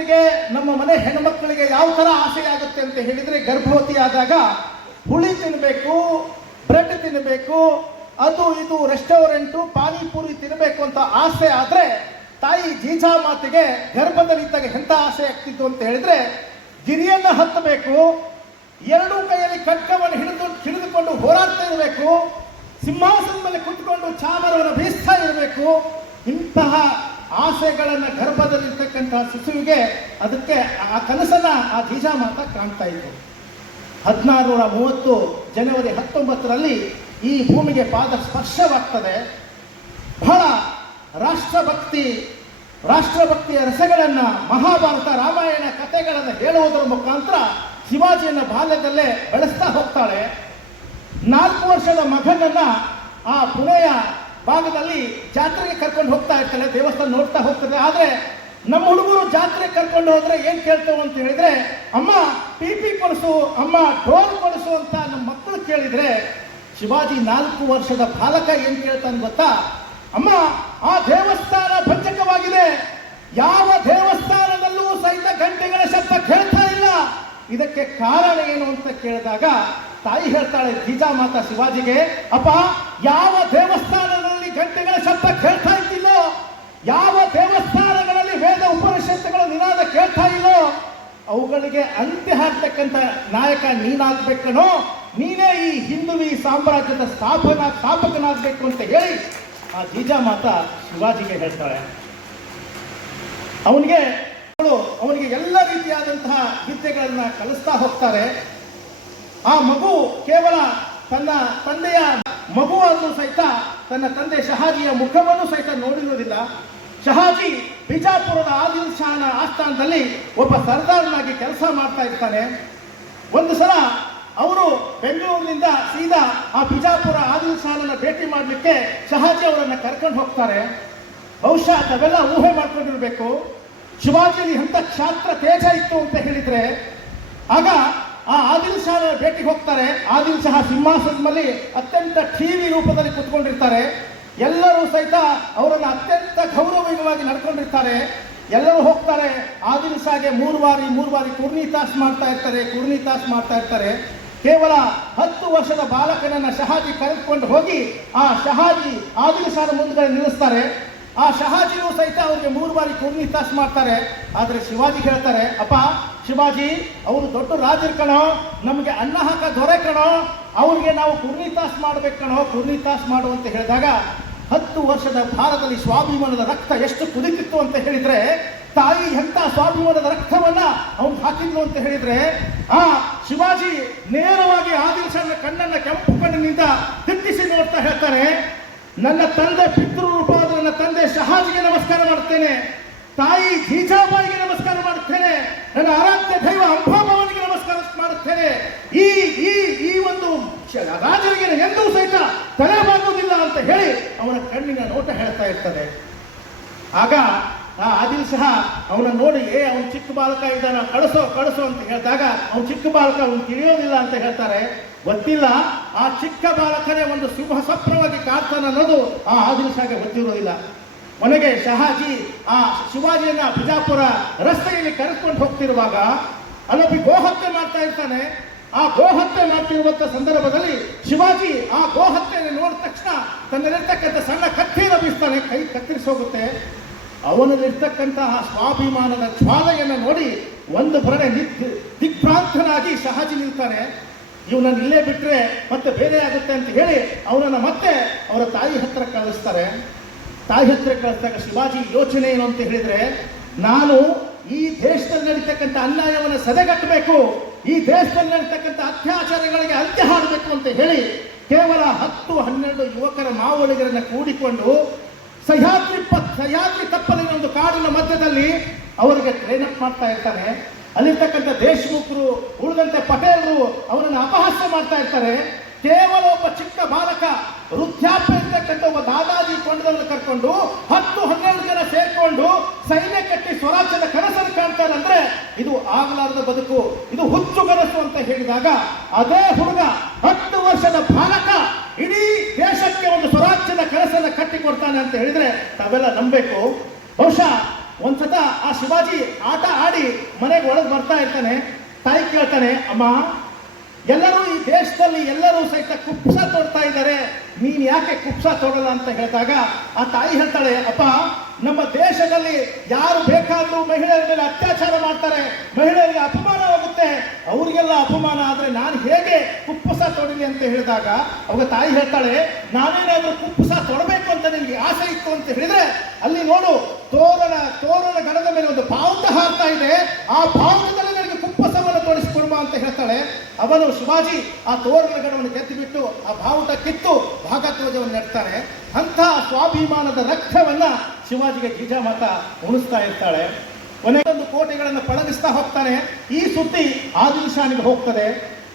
ತಾಯಂದಿರಿಗೆ ನಮ್ಮ ಮನೆ ಹೆಣ್ಮಕ್ಳಿಗೆ ಯಾವ ತರ ಆಸೆ ಆಗುತ್ತೆ ಅಂತ ಹೇಳಿದ್ರೆ, ಗರ್ಭವತಿ ಆದಾಗ ಹುಳಿ ತಿನ್ನಬೇಕು ಬ್ರೆಡ್ ತಿನ್ನಬೇಕು ಅದು ಇದು ರೆಸ್ಟೋರೆಂಟು, ಪಾನಿಪುರಿ ತಿನ್ನಬೇಕು ಅಂತ ಆಸೆ ಆದ್ರೆ, ತಾಯಿ ಜೀಜಾ ಮಾತಿಗೆ ಗರ್ಭದಲ್ಲಿದ್ದಾಗ ಎಂತ ಆಸೆ ಆಗ್ತಿತ್ತು ಅಂತ ಹೇಳಿದ್ರೆ, ಗಿರಿಯನ್ನು ಹತ್ತಬೇಕು, ಎರಡೂ ಕೈಯಲ್ಲಿ ಖಡ್ಗವನ್ನು ಹಿಡಿದು ಹಿಡಿದುಕೊಂಡು ಹೋರಾಡ್ತಾ ಇರಬೇಕು ಮೇಲೆ ಕುತ್ಕೊಂಡು ಚಾಮರವನ್ನು ಬೀಸ್ತಾ ಇರಬೇಕು, ಇಂತಹ ಆಸೆಗಳನ್ನ ಗರ್ಭದಲ್ಲಿರ್ತಕ್ಕಂತಹ ಶಿಶುವಿಗೆ ಅದಕ್ಕೆ ಆ ಕನಸನ್ನ ಆ ಮಾತ ಕಾಣ್ತಾ ಇತ್ತು. ಹದಿನಾರುನೂರ ಮೂವತ್ತು ಜನವರಿ ಹತ್ತೊಂಬತ್ತರಲ್ಲಿ ಈ ಭೂಮಿಗೆ ಪಾದ ಸ್ಪರ್ಶವಾಗ್ತದೆ ಬಹಳ ರಾಷ್ಟ್ರಭಕ್ತಿ, ರಾಷ್ಟ್ರಭಕ್ತಿಯ ರಸಗಳನ್ನು ಮಹಾಭಾರತ ರಾಮಾಯಣ ಕಥೆಗಳನ್ನು ಹೇಳುವುದರ ಮುಖಾಂತರ ಶಿವಾಜಿಯನ್ನ ಬಾಲ್ಯದಲ್ಲೇ ಬೆಳೆಸ್ತಾ ಹೋಗ್ತಾಳೆ. ನಾಲ್ಕು ವರ್ಷದ ಮಗನನ್ನ ಆ ಪುಣೆಯ ಭಾಗದಲ್ಲಿ ಜಾತ್ರೆಗೆ ಕರ್ಕೊಂಡು ಹೋಗ್ತಾ ಇರ್ತಾರೆ, ದೇವಸ್ಥಾನ ನೋಡ್ತಾ ಹೋಗ್ತದೆ ಆದ್ರೆ ನಮ್ಮ ಹುಡುಗರು ಜಾತ್ರೆ ಕರ್ಕೊಂಡು ಹೋದ್ರೆ ಏನ್ ಕೇಳ್ತೇವೆ ಅಂತ ಹೇಳಿದ್ರೆ, ಅಮ್ಮ ಪಿ ಪಿ ಕೊಡಿಸು, ಅಮ್ಮ ಡೋಲ್ ಕೊಡಿಸು ಅಂತ ನಮ್ಮ ಮಕ್ಕಳು ಕೇಳಿದ್ರೆ ಶಿವಾಜಿ ನಾಲ್ಕು ವರ್ಷದ ಬಾಲಕ ಏನು ಕೇಳ್ತಾನೆ ಗೊತ್ತಾ? ಅಮ್ಮ, ಆ ದೇವಸ್ಥಾನ ಭಂಜಕವಾಗಿದೆ. ಯಾವ ದೇವಸ್ಥಾನದಲ್ಲೂ ಸಹಿತ ಗಂಟೆಗಳ ಶಬ್ದ ಕೇಳ್ತಾ ಇಲ್ಲ. ಇದಕ್ಕೆ ಕಾರಣ ಏನು ಅಂತ ಕೇಳಿದಾಗ ತಾಯಿ ಹೇಳ್ತಾಳೆ ಮಾತಾ ಶಿವಾಜಿಗೆ, ಅಪ್ಪ, ಯಾವ ದೇವಸ್ಥಾನದಲ್ಲಿ ಗಂಟೆಗಳ ಶಬ್ದ ಕೇಳ್ತಾ ಇದ್ದಿಲ್ಲೋ? ಯಾವ ದೇವಸ್ಥಾನಗಳಲ್ಲಿ ವೇದ ಉಪನಿಷತ್ತುಗಳ ನಿನಾದ ಕೇಳ್ತಾ ಇಲ್ಲೋ? ಅವುಗಳಿಗೆ ಅಂತ್ಯ ಹಾಕ್ತಕ್ಕಂಥ ನಾಯಕ ನೀನಾಗ್ಬೇಕನೋ? ನೀನೇ ಈ ಹಿಂದುವಿ ಸಾಮ್ರಾಜ್ಯದ ಸ್ಥಾಪನ ಸ್ಥಾಪಕನಾಗಬೇಕು ಅಂತ ಹೇಳಿ ಆ ಜೀಜಾಮಾತ ಶಿವಾಜಿಗೆ ಹೇಳ್ತಾಳೆ. ಅವನಿಗೆ ಅವನಿಗೆ ಎಲ್ಲ ರೀತಿಯಾದಂತಹ ವಿದ್ಯೆಗಳನ್ನ ಕಲಿಸ್ತಾ ಹೋಗ್ತಾರೆ. ಆ ಮಗು ಕೇವಲ ತನ್ನ ತಂದೆಯ ಮಗುವನ್ನು ಸಹಿತ ತನ್ನ ತಂದೆ ಶಹಾಜಿಯ ಮುಖವನ್ನು ಸಹಿತ ನೋಡಿರುವುದಿಲ್ಲ. ಶಹಾಜಿ ಬಿಜಾಪುರದ ಆದಿಲ್ ಶಾಹನ ಆಸ್ಥಾನದಲ್ಲಿ ಒಬ್ಬ ಸರ್ದಾರನಾಗಿ ಕೆಲಸ ಮಾಡ್ತಾ ಇರ್ತಾನೆ. ಒಂದು ಸಲ ಅವರು ಬೆಂಗಳೂರಿನಿಂದ ಸೀದಾ ಆ ಬಿಜಾಪುರ ಆದಿಲ್ ಶಾಹನ ಭೇಟಿ ಮಾಡಲಿಕ್ಕೆ ಶಹಾಜಿ ಅವರನ್ನು ಕರ್ಕೊಂಡು ಹೋಗ್ತಾರೆ. ಬಹುಶಃ ತಾವೆಲ್ಲ ಊಹೆ ಮಾಡ್ಕೊಂಡಿರ್ಬೇಕು. ಶಿವಾಜಿಯಲ್ಲಿ ಎಂತ ಕ್ಷಾತ್ರ ತೇಜ ಇತ್ತು ಅಂತ ಹೇಳಿದ್ರೆ, ಆಗ ಆ ಆದಿಲ್ ಶಾ ಭೇಟಿಗೆ ಹೋಗ್ತಾರೆ. ಆದಿಲ್ ಶಾ ಸಿಂಹಾಸನದ ಮೇಲೆ ಅತ್ಯಂತ ಟಿವಿ ರೂಪದಲ್ಲಿ ಕುತ್ಕೊಂಡಿರ್ತಾರೆ. ಎಲ್ಲರೂ ಸಹಿತ ಅವರನ್ನು ಅತ್ಯಂತ ಗೌರವಯುತವಾಗಿ ನಡ್ಕೊಂಡಿರ್ತಾರೆ. ಎಲ್ಲರೂ ಹೋಗ್ತಾರೆ. ಆದಿಲ್ ಶಾಗೆ ಮೂರು ಬಾರಿ ಮೂರು ಬಾರಿ ಕುರ್ನಿ ತಾಸ್ ಮಾಡ್ತಾ ಇರ್ತಾರೆ, ಕುರ್ನಿ ತಾಸ್ ಮಾಡ್ತಾ ಇರ್ತಾರೆ. ಕೇವಲ ಹತ್ತು ವರ್ಷದ ಬಾಲಕನನ್ನ ಶಹಾಜಿ ಕರೆದುಕೊಂಡು ಹೋಗಿ ಆ ಶಹಾಜಿ ಆದಿಲ್ ಶಾನ ಮುಂದ್ಗಡೆ ನಿಲ್ಲಿಸ್ತಾರೆ. ಆ ಶಹಾಜಿಯು ಸಹಿತ ಅವರಿಗೆ ಮೂರು ಬಾರಿ ಕುರ್ನಿ ತಾಸ್ ಮಾಡ್ತಾರೆ. ಆದರೆ ಶಿವಾಜಿ ಹೇಳ್ತಾರೆ, ಅಪ್ಪ ಶಿವಾಜಿ, ಅವರು ದೊಡ್ಡ ರಾಜರು ಕಣೋ, ನಮಗೆ ಅನ್ನ ಹಾಕ ದೊರೆ ಕಣೋ, ಅವ್ರಿಗೆ ನಾವು ಕುರ್ನಿತಾಸ್ ಮಾಡ್ಬೇಕು ಕಣೋ ಕುರ್ನಿತಾಸ್ ಮಾಡು ಅಂತ ಹೇಳಿದಾಗ ಹತ್ತು ವರ್ಷದ ಭಾರತದಲ್ಲಿ ಸ್ವಾಭಿಮಾನದ ರಕ್ತ ಎಷ್ಟು ಕುದಿತಿತ್ತು ಅಂತ ಹೇಳಿದ್ರೆ, ತಾಯಿ ಎಂತ ಸ್ವಾಭಿಮಾನದ ರಕ್ತವನ್ನ ಅವ್ನು ಹಾಕಿದ್ಲು ಅಂತ ಹೇಳಿದ್ರೆ, ಆ, ಶಿವಾಜಿ ನೇರವಾಗಿ ಆದಿಲ್ ಶಾಹನ ಕಣ್ಣನ್ನ ಕೆಂಪು ಕಣ್ಣಿನಿಂದ ದಿಟ್ಟಿಸಿ ನೋಡ್ತಾ ಹೇಳ್ತಾರೆ, ನನ್ನ ತಂದೆ ಪಿತೃ ರೂಪಾದ ನನ್ನ ತಂದೆ ಶಹಾಜಿಗೆ ನಮಸ್ಕಾರ ಮಾಡ್ತೇನೆ, ತಾಯಿ ಜೀಜಾಬಾಯಿಗೆ ನಮಸ್ಕಾರ ಮಾಡುತ್ತೇನೆ ನನ್ನ ಆರಾಧ್ಯ ದೈವ ಅಂಬಾಭವನಿಗೆ ನಮಸ್ಕಾರ ಮಾಡುತ್ತೇನೆ. ಈ ಈ ಈ ಒಂದು ರಾಜರಿಗೆ ಎಂದೂ ಸಹಿತ ತಲೆ ಬಾಗುವುದಿಲ್ಲ ಅಂತ ಹೇಳಿ ಅವನ ಕಣ್ಣಿನ ನೋಟ ಹೇಳ್ತಾ ಇರ್ತದೆ. ಆಗ ಆ ಆದಿಲ್ ಸಹ ಅವನ ನೋಡಿ, ಏ, ಅವನು ಚಿಕ್ಕ ಬಾಲಕ ಇದ್ದಾನ, ಕಳಿಸೋ ಕಳಿಸೋ ಅಂತ ಹೇಳಿದಾಗ ಅವನು ಚಿಕ್ಕ ಬಾಲಕ, ಅವನು ತಿಳಿಯೋದಿಲ್ಲ ಅಂತ ಹೇಳ್ತಾರೆ. ಗೊತ್ತಿಲ್ಲ, ಆ ಚಿಕ್ಕ ಬಾಲಕನೇ ಒಂದು ಸಿಂಹ ಸ್ವಪ್ನವಾಗಿ ಕಾಡ್ತಾನೆ ಅನ್ನೋದು ಆ ಆದಿಲ್ ಶಾಗೆ ಗೊತ್ತಿರೋದಿಲ್ಲ. ಕೊನೆಗೆ ಶಹಾಜಿ, ಆ ಶಿವಾಜಿಯನ್ನ ಬಿಜಾಪುರ ರಸ್ತೆಯಲ್ಲಿ ಕರೆದುಕೊಂಡು ಹೋಗ್ತಿರುವಾಗ ಅಲ್ಲೊಬ್ಬ ಗೋಹತ್ಯೆ ಮಾಡ್ತಾ ಇರ್ತಾನೆ. ಆ ಗೋಹತ್ಯೆ ಮಾಡ್ತಿರುವಂತ ಸಂದರ್ಭದಲ್ಲಿ ಶಿವಾಜಿ ಆ ಗೋಹತ್ಯೆಯನ್ನು ನೋಡಿದ ತಕ್ಷಣ ತನ್ನಲ್ಲಿರ್ತಕ್ಕಂಥ ಸಣ್ಣ ಕತ್ತಿಯನ್ನು ಬೀಸ್ತಾನೆ ಕೈ ಕತ್ತರಿಸೋಗುತ್ತೆ. ಅವನಲ್ಲಿರ್ತಕ್ಕಂತಹ ಸ್ವಾಭಿಮಾನದ ಜ್ವಾಲೆಯನ್ನು ನೋಡಿ ಒಂದು ಭರಣೆ ನಿಗ್ ದಿಗ್ಭ್ರಾಂತನಾಗಿ ಶಹಾಜಿ ನಿಲ್ತಾನೆ. ಇವನನ್ನ ಇಲ್ಲೇ ಬಿಟ್ರೆ ಮತ್ತೆ ಬೇರೆ ಆಗುತ್ತೆ ಅಂತ ಹೇಳಿ ಅವನನ್ನ ಮತ್ತೆ ಅವರ ತಾಯಿ ಹತ್ರ ಕಳಿಸ್ತಾರೆ. ತಾಯಿ ಹತ್ರ ಕಳಿಸಿದಾಗ ಶಿವಾಜಿ ಯೋಚನೆ ಏನು ಅಂತ ಹೇಳಿದ್ರೆ, ನಾನು ಈ ದೇಶದಲ್ಲಿ ನಡೀತಕ್ಕಂಥ ಅನ್ಯಾಯವನ್ನು ಸದೆಗಟ್ಟಬೇಕು, ಈ ದೇಶದಲ್ಲಿ ನಡೀತಕ್ಕಂಥ ಅತ್ಯಾಚಾರಗಳಿಗೆ ಅಂತ್ಯ ಹಾಡಬೇಕು ಅಂತ ಹೇಳಿ ಕೇವಲ ಹತ್ತು ಹನ್ನೆರಡು ಯುವಕರ ಮಾವಳಿಗರನ್ನು ಕೂಡಿಕೊಂಡು ಸಹ್ಯಾದ್ರಿ ಪ ಸಹ್ಯಾದ್ರಿ ತಪ್ಪಲಿನ ಒಂದು ಕಾಡಿನ ಮಧ್ಯದಲ್ಲಿ ಅವರಿಗೆ ಟ್ರೈನ್ ಅಪ್ ಮಾಡ್ತಾ ಇರ್ತಾರೆ. ಅಲ್ಲಿರ್ತಕ್ಕಂಥ ದೇಶಮುಖರು ಉಳಿದಂತೆ ಪಟೇಲರು ಅವರನ್ನು ಅಪಹಾಸ್ಯ ಮಾಡ್ತಾ ಇರ್ತಾರೆ. ಕೇವಲ ಒಬ್ಬ ಚಿಕ್ಕ ಬಾಲಕ ವೃದ್ಧಾಪ್ಯ ಇರ್ತಕ್ಕಂಥ ಒಬ್ಬ ದಾದಾಜಿ ಕೊಂಡದನ್ನು ಕರ್ಕೊಂಡು ಹತ್ತು, ಹನ್ನೆರಡು ಜನ ಸೇರ್ಕೊಂಡು ಸೈನ್ಯ ಕಟ್ಟಿ ಸ್ವರಾಜ್ಯದ ಕನಸನ್ನು ಕಾಣ್ತಾರೆ ಅಂದ್ರೆ ಇದು ಆಗಲಾರದ ಬದುಕು, ಇದು ಹುಚ್ಚು ಕನಸು ಅಂತ ಹೇಳಿದಾಗ ಅದೇ ಹುಡುಗ ಹತ್ತು ವರ್ಷದ ಬಾಲಕ ಇಡೀ ದೇಶಕ್ಕೆ ಒಂದು ಸ್ವರಾಜ್ಯದ ಕನಸನ್ನ ಕಟ್ಟಿಕೊಡ್ತಾನೆ ಅಂತ ಹೇಳಿದ್ರೆ ತಾವೆಲ್ಲ ನಂಬಬೇಕು. ಬಹುಶಃ ಒಂದ್ಸತ ಆ ಶಿವಾಜಿ ಆಟ ಆಡಿ ಮನೆಗೆ ಒಳಗೆ ಬರ್ತಾ ಇರ್ತಾನೆ, ತಾಯಿ ಕೇಳ್ತಾನೆ, ಅಮ್ಮ ಎಲ್ಲರೂ ಈ ದೇಶದಲ್ಲಿ ಎಲ್ಲರೂ ಸಹಿತ ಕುಪ್ಸ ತೊಡ್ತಾ ಇದ್ದಾರೆ. ನೀನು ಯಾಕೆ ಕುಪ್ಸ ತೊಡಲ್ಲ ಅಂತ ಹೇಳಿದಾಗ, ಆ ತಾಯಿ ಹೇಳ್ತಾಳೆ, ಅಪ್ಪ, ನಮ್ಮ ದೇಶದಲ್ಲಿ ಯಾರು ಬೇಕಾದರೂ ಮಹಿಳೆಯರ ಮೇಲೆ ಅತ್ಯಾಚಾರ ಮಾಡ್ತಾರೆ. ಮಹಿಳೆಯರಿಗೆ ಅಪಮಾನವಾಗುತ್ತೆ ಅವರಿಗೆಲ್ಲ ಅಪಮಾನ ಆದ್ರೆ ನಾನು ಹೇಗೆ ಕುಪ್ಪಸ ತೊಡಲಿ ಅಂತ ಹೇಳಿದಾಗ, ಅವಾಗ ತಾಯಿ ಹೇಳ್ತಾಳೆ, ನಾನೇನಾದರೂ ಕುಪ್ಪಸ ತೊಡಬೇಕು ಅಂತ ನಿನಗೆ ಆಸೆ ಇತ್ತು ಅಂತ ಹೇಳಿದ್ರೆ, ಅಲ್ಲಿ ನೋಡು, ತೋರಣ ತೋರಣ ಗಣದ ಮೇಲೆ ಒಂದು ಪಾವುತ ಹಾರ್ತಾ ಇದೆ. ಆ ಬಾವುಟದಲ್ಲಿ ನನಗೆ ಕುಪ್ಪಸವನ್ನು ತೋರಿಸಿಕೊಡುವ ಅಂತ ಹೇಳ್ತಾಳೆ ಅವನು ಶಿವಾಜಿ ಆ ತೋರಣ ಗಣವನ್ನು ಗೆದ್ದು ಬಿಟ್ಟು ಆ ಬಾವುಟ ಕಿತ್ತು ಭಾಗಧ್ವಜವನ್ನು ನೆಡ್ತಾರೆ ಅಂಥ ಸ್ವಾಭಿಮಾನದ ರಕ್ತವನ್ನ ಶಿವಾಜಿಗೆ ಜಿಜಾಮಾತ ಉಣಿಸ್ತಾ ಇರ್ತಾಳೆ. ಒಂದೊಂದು ಕೋಟೆಗಳನ್ನು ಪಳಗಿಸ್ತಾ ಹೋಗ್ತಾನೆ. ಈ ಸುದ್ದಿ ಆದಿಲ್ಶಾನಿಗೆ ಹೋಗ್ತದೆ.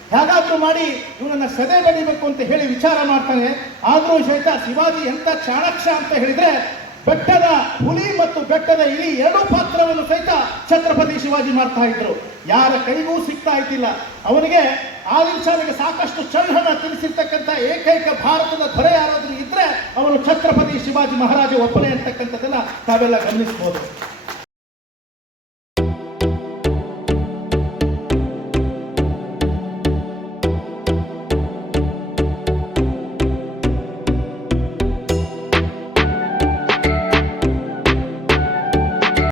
ಹೇಗಾದ್ರೂ ಮಾಡಿ ಇವನನ್ನು ಸದೆ ಬಡಿಬೇಕು ಅಂತ ಹೇಳಿ ವಿಚಾರ ಮಾಡ್ತಾನೆ. ಆದರೂ ಸಹಿತ ಶಿವಾಜಿ ಎಂತ ಚಾಣಕ್ಷ ಅಂತ ಹೇಳಿದ್ರೆ ಬೆಟ್ಟದ ಹುಲಿ ಮತ್ತು ಬೆಟ್ಟದ ಇಲಿ ಎರಡೂ ಪಾತ್ರವನ್ನು ಸಹಿತ ಛತ್ರಪತಿ ಶಿವಾಜಿ ಮಾಡ್ತಾ ಇದ್ರು. ಯಾರ ಕೈಗೂ ಸಿಗ್ತಾ ಇದ್ದಿಲ್ಲ. ಅವನಿಗೆ ಆದಿಲ್ ಶಾನಿಗೆ ಸಾಕಷ್ಟು ಚಲಹಣ ತಿಳಿಸಿರ್ತಕ್ಕಂಥ ಏಕೈಕ ಭಾರತದ ದೊರೆ ಯಾರಾದರೂ ಇದ್ರೆ ಅವನು ಛತ್ರಪತಿ ಶಿವಾಜಿ ಮಹಾರಾಜ ಒಬ್ಬನೇ ಅಂತಕ್ಕಂಥದ್ದನ್ನ ತಾವೆಲ್ಲ ಗಮನಿಸಬಹುದು